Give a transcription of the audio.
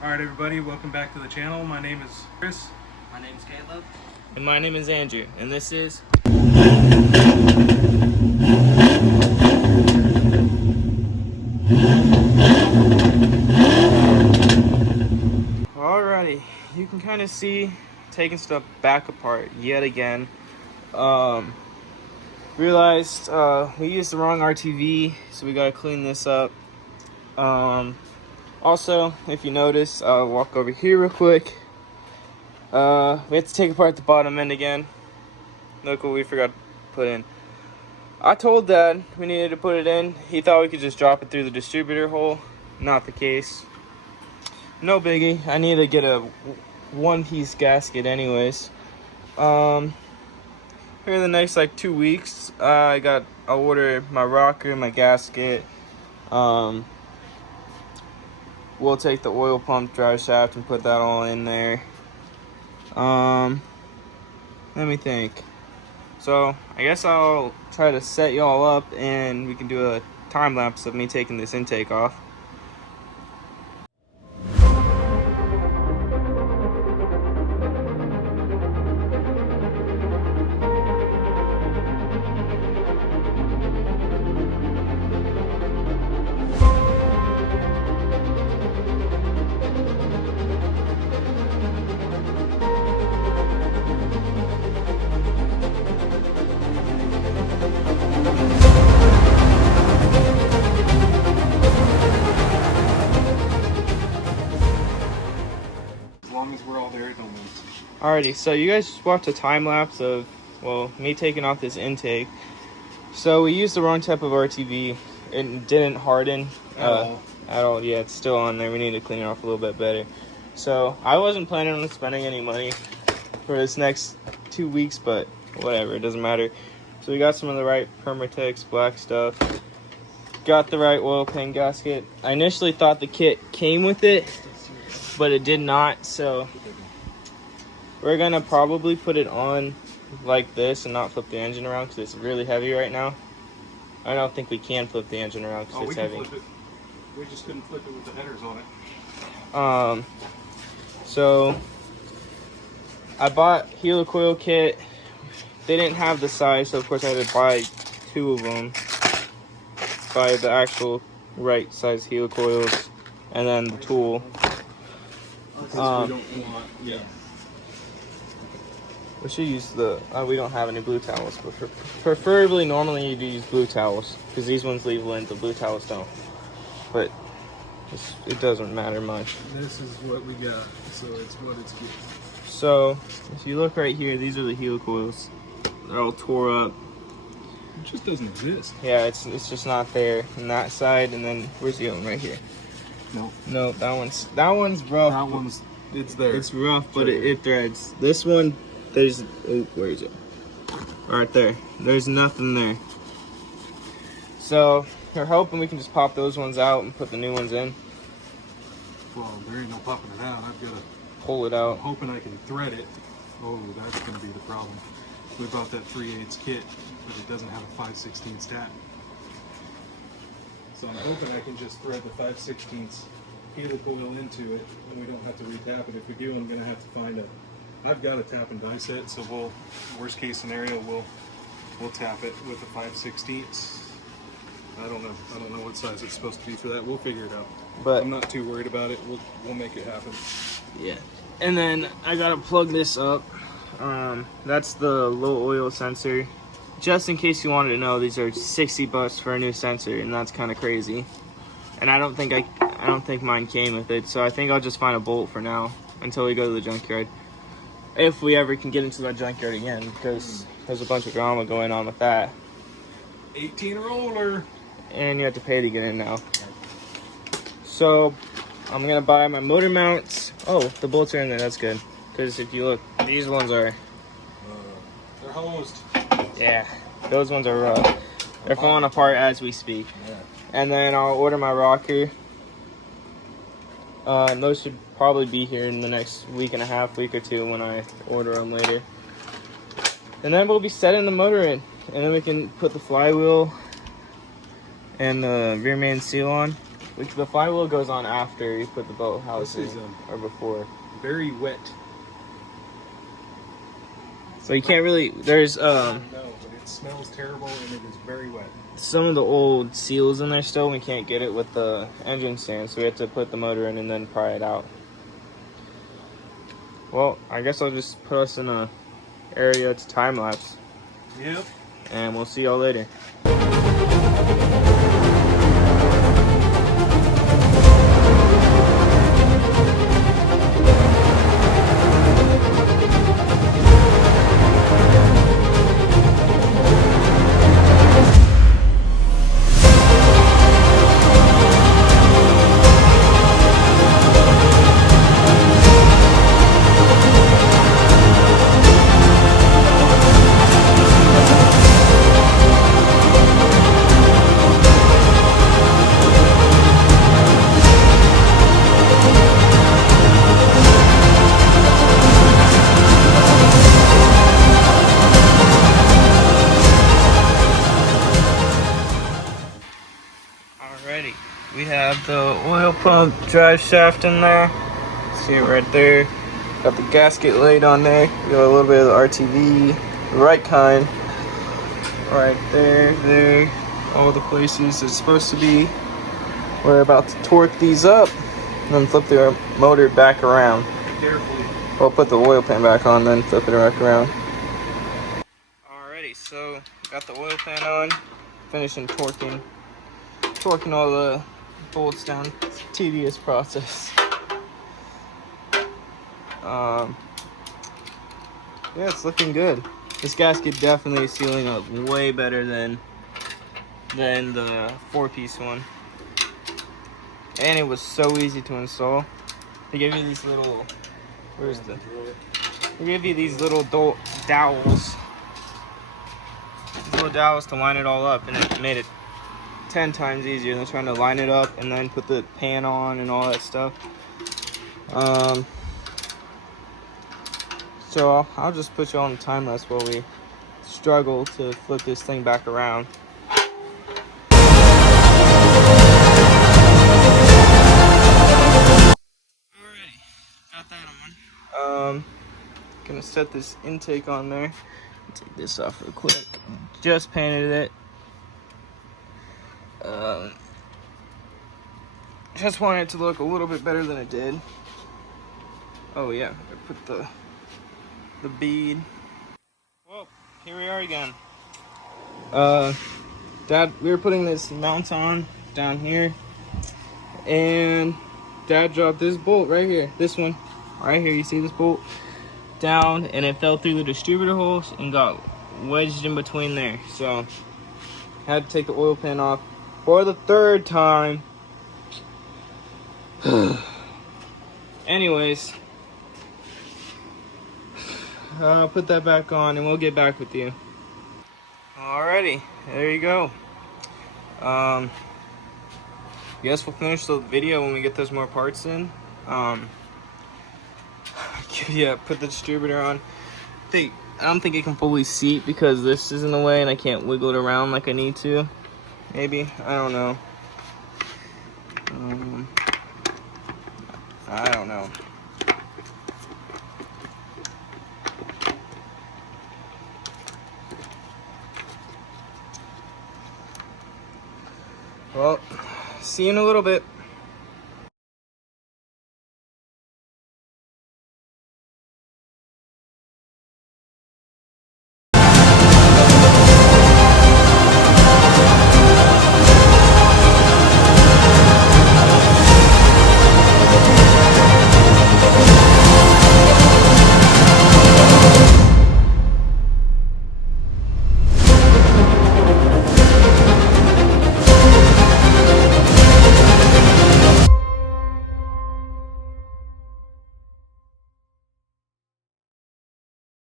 Alright everybody, welcome back to the channel. My name is Chris. My name is Caleb. And my name is Andrew, and this is... Alrighty, you can kind of see taking stuff back apart yet again. Realized we used the wrong RTV, so we gotta clean this up. Also, if you notice, I'll walk over here real quick. We have to take apart the bottom end again. Look what we forgot to put in. I told Dad we needed to put it in. He thought we could just drop it through the distributor hole. Not the case. No biggie. I need to get a one-piece gasket anyways. Here in the next like 2 weeks, I'll order my rocker, my gasket. We'll take the oil pump drive shaft and put that all in there. Let me think. So I guess I'll try to set y'all up and we can do a time lapse of me taking this intake off. Alrighty, so you guys just watched a time lapse of, well, me taking off this intake. So we used the wrong type of RTV. It didn't harden at all. Yeah, it's still on there. We need to clean it off a little bit better. So I wasn't planning on spending any money for this next 2 weeks, but whatever, it doesn't matter. So we got some of the right Permatex black stuff. Got the right oil pan gasket. I initially thought the kit came with it, but it did not, so we're gonna probably put it on like this and not flip the engine around because it's really heavy right now. I don't think we can flip the engine around because it's heavy. Flip it. We just couldn't flip it with the headers on it. So I bought helicoil kit. They didn't have the size, so of course I had to buy 2 of them. Buy the actual right size helicoils and then the tool. We should use the, we don't have any blue towels, but preferably normally you do use blue towels because these ones leave lint, the blue towels don't. But it doesn't matter much. This is what we got, so it's what it's getting. So if you look right here, these are the helicoils. They're all tore up. It just doesn't exist. Yeah, it's just not there on that side, and then where's the other one right here? No, that one's rough. It's there. It's rough, but it threads. This one, there's, oh, where is it? Right there. There's nothing there. So we're hoping we can just pop those ones out and put the new ones in. Well, there ain't no popping it out. I've got to pull it out. I'm hoping I can thread it. Oh, that's going to be the problem. We bought that 3/8 kit, but it doesn't have a 5/16 tap. So I'm hoping I can just thread the 5/16 helicoil into it, and we don't have to retap it. If we do, I'm going to have to find I've got a tap and die set, so worst case scenario, we'll tap it with a 5/16. I don't know what size it's supposed to be for that. We'll figure it out. But I'm not too worried about it. We'll make it happen. Yeah. And then I gotta plug this up. That's the low oil sensor. Just in case you wanted to know, these are $60 for a new sensor, and that's kind of crazy. And I don't think mine came with it, so I think I'll just find a bolt for now until we go to the junkyard. If we ever can get into that junkyard again, because there's a bunch of drama going on with that. 18 or older. And you have to pay to get in now. So I'm gonna buy my motor mounts. Oh, the bolts are in there, that's good. Because if you look, these ones are... they're hosed. Yeah, those ones are rough. They're falling apart as we speak. Yeah. And then I'll order my rocker. And those should probably be here in the next week and a half, week or two when I order them later. And then we'll be setting the motor in. And then we can put the flywheel and the rear main seal on. Which the flywheel goes on after you put the boat house This in, is or before. very wet. So you can't really. There's No, but it smells terrible and it is very wet. some of the old seals in there still. We can't get it with the engine stand, so we have to put the motor in and then pry it out. Well, I guess I'll just put us in a area to time lapse, Yep. and we'll see y'all later. Alrighty, we have the oil pump drive shaft in there. See it right there. Got the gasket laid on there. We got a little bit of the RTV, the right kind. Right there, all the places it's supposed to be. We're about to torque these up and then flip the motor back around. Carefully. We'll put the oil pan back on, then flip it back around. Alrighty, so got the oil pan on, finishing torquing all the bolts down. It's a tedious process. Yeah, it's looking good. This gasket definitely is sealing up way better than the 4-piece one. And it was so easy to install. They give you these little, they give you these little dowels. These little dowels to line it all up, and it made it 10 times easier than trying to line it up and then put the pan on and all that stuff. So I'll just put you on the time lapse while we struggle to flip this thing back around. Alrighty, got that on. Gonna set this intake on there. Take this off real quick. Just painted it. Just wanted it to look a little bit better than it did. Oh yeah, I put the bead. Whoa, here we are again. Dad, we were putting this mount on down here, and Dad dropped this bolt right here. This one, right here. You see this bolt down, and it fell through the distributor holes and got wedged in between there. So had to take the oil pan off for the 3rd time. Anyways, I'll put that back on and we'll get back with you. Alrighty, there you go. Guess we'll finish the video when we get those more parts in. Yeah, put the distributor on. I don't think it can fully seat because this is in the way and I can't wiggle it around like I need to. Maybe, I don't know. I don't know. Well, see you in a little bit.